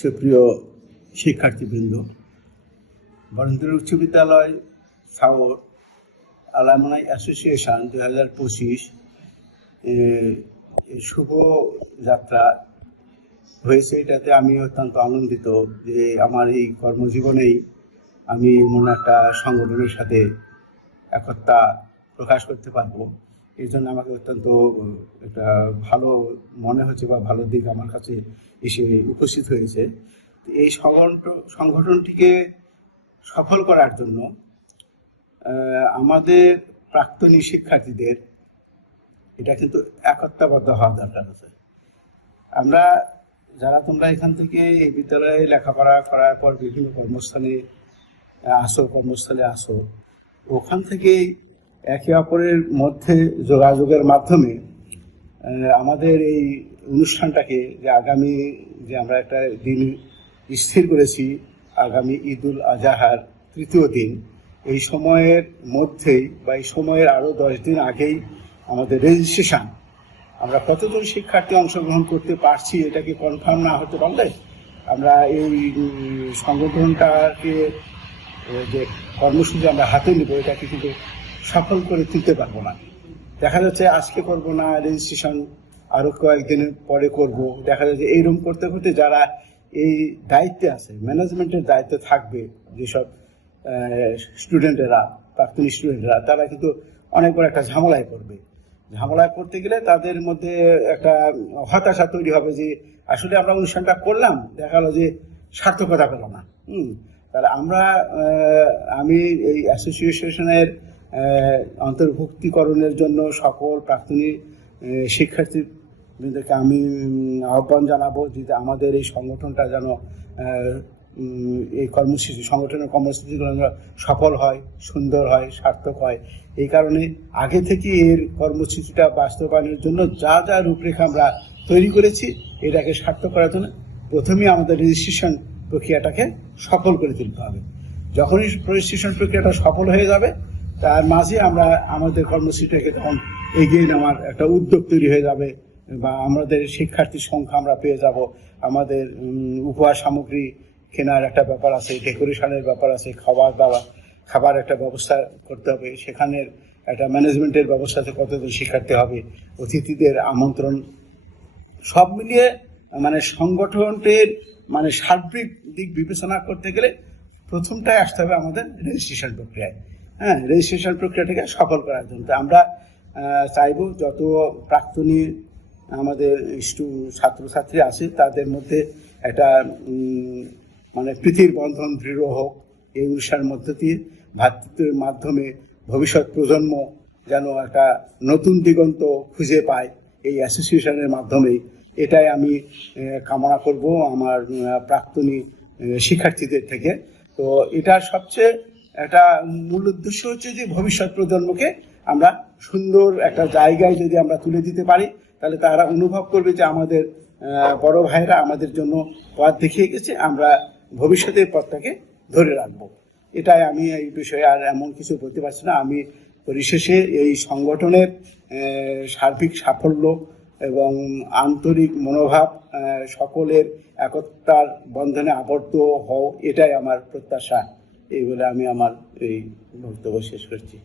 সুপ্রিয় শিক্ষার্থীবৃন্দ বরেন্দ্র উচ্চ বিদ্যালয় সাগর আলামনাই অ্যাসোসিয়েশন দু হাজার পঁচিশ শুভ যাত্রা হয়েছে। এটাতে আমি অত্যন্ত আনন্দিত যে আমার এই কর্মজীবনেই আমি এমন একটা সংগঠনের সাথে একতা প্রকাশ করতে পারব। এই জন্য আমাকে অত্যন্ত একটা ভালো মনে হচ্ছে বা ভালো দিক আমার কাছে এসে উপস্থিত হয়েছে। এই সংগঠন, সংগঠনটিকে সফল করার জন্য আমাদের প্রাক্তনী শিক্ষার্থীদের, এটা কিন্তু একত্রাবদ্ধ হওয়া দরকার আছে। আমরা, যারা তোমরা এখান থেকে এই বিদ্যালয়ে লেখাপড়া করার পর বিভিন্ন কর্মস্থানে আসো, কর্মস্থলে আসো, ওখান থেকেই একে অপরের মধ্যে যোগাযোগের মাধ্যমে আমাদের এই অনুষ্ঠানটাকে যে আগামী যে আমরা একটা দিন স্থির করেছি, আগামী ঈদুল আজাহার তৃতীয় দিন, এই সময়ের মধ্যেই বা এই সময়ের আরও দশ দিন আগেই আমাদের রেজিস্ট্রেশন আমরা কতজন শিক্ষার্থী অংশগ্রহণ করতে পারছি এটাকে কনফার্ম না হতে পারলে, আমরা এই সংগঠনটাকে যে কর্মসূচি আমরা হাতে নিব, এটাকে কিন্তু সফল করে তুলতে পারব না। দেখা যাচ্ছে আজকে করব না রেজিস্ট্রেশন আরও কয়েকদিনের পরে করব। দেখা যাচ্ছে এইরকম করতে করতে যারা এই দায়িত্বে আছে ম্যানেজমেন্টের দায়িত্বে থাকবে যেসব স্টুডেন্টেরা প্রাক্তনী স্টুডেন্টরা তারা কিন্তু অনেক বড় একটা ঝামেলায় পড়বে। ঝামেলায় পড়তে গেলে তাদের মধ্যে একটা হতাশা তৈরি হবে যে, আসলে আমরা অনুষ্ঠানটা করলাম, দেখা গেলো যে সার্থকতা পেল না। হুম, তাহলে আমরা আমি এই অ্যাসোসিয়েশনের অন্তর্ভুক্তিকরণের জন্য সকল প্রাক্তনী শিক্ষার্থীদেরকে আমি আহ্বান জানাব যে আমাদের এই সংগঠনটা যেন এই কর্মসূচি, সংগঠনের কর্মসূচিগুলো সফল হয়, সুন্দর হয়, সার্থক হয়। এই কারণে আগে থেকে এর কর্মসূচিটা বাস্তবায়নের জন্য যা যা রূপরেখা আমরা তৈরি করেছি, এটাকে সার্থক করার জন্য প্রথমেই আমাদের রেজিস্ট্রেশন প্রক্রিয়াটাকে সফল করে তুলতে হবে। যখনই রেজিস্ট্রেশন প্রক্রিয়াটা সফল হয়ে যাবে তার মাঝে আমরা আমাদের কর্মসূচিটাকে তখন এগিয়ে নেওয়ার একটা উদ্যোগ তৈরি হয়ে যাবে বা আমাদের শিক্ষার্থীর সংখ্যা আমরা পেয়ে যাব। আমাদের উপহার সামগ্রী কেনার একটা ব্যাপার আছে, ডেকোরেশনের ব্যাপার আছে, খাবার দাবার, খাবার একটা ব্যবস্থা করতে হবে। সেখানের একটা ম্যানেজমেন্টের ব্যবস্থাতে কতজন শিক্ষার্থী হবে, অতিথিদের আমন্ত্রণ। সব মিলিয়ে মানে সংগঠনটির মানে সার্বিক দিক বিবেচনা করতে গেলে প্রথমটাই আসতে হবে আমাদের রেজিস্ট্রেশন প্রক্রিয়ায়। হ্যাঁ রেজিস্ট্রেশন প্রক্রিয়াটাকে সফল করার জন্য। আমরা চাইব যত প্রাক্তনী আমাদের ছাত্রছাত্রী আছে, তাদের মধ্যে একটা মানে প্রীতির বন্ধন দৃঢ় হোক, এই অনুষ্ঠানের মধ্য দিয়ে ভ্রাতৃত্বের মাধ্যমে ভবিষ্যৎ প্রজন্ম যেন একটা নতুন দিগন্ত খুঁজে পায় এই অ্যাসোসিয়েশনের মাধ্যমে এটাই আমি কামনা করব আমার প্রাক্তনী শিক্ষার্থীদের থেকে। তো এটা সবচেয়ে একটা মূল উদ্দেশ্য হচ্ছে যে ভবিষ্যৎ প্রজন্মকে আমরা সুন্দর একটা জায়গায় যদি আমরা তুলে দিতে পারি, তাহলে তারা অনুভব করবে যে আমাদের বড় ভাইরা আমাদের জন্য পথ দেখিয়ে গেছে, আমরা ভবিষ্যতের পথটাকে ধরে রাখব। এটাই আমি এই বিষয়ে আর এমন কিছু বলতে পারছি না। আমি পরিশেষে এই সংগঠনের সার্বিক সাফল্য এবং আন্তরিক মনোভাব সকলের একতার বন্ধনে আবদ্ধ হও, এটাই আমার প্রত্যাশা। এই বলে আমি আমার এই বক্তব্য শেষ করছি।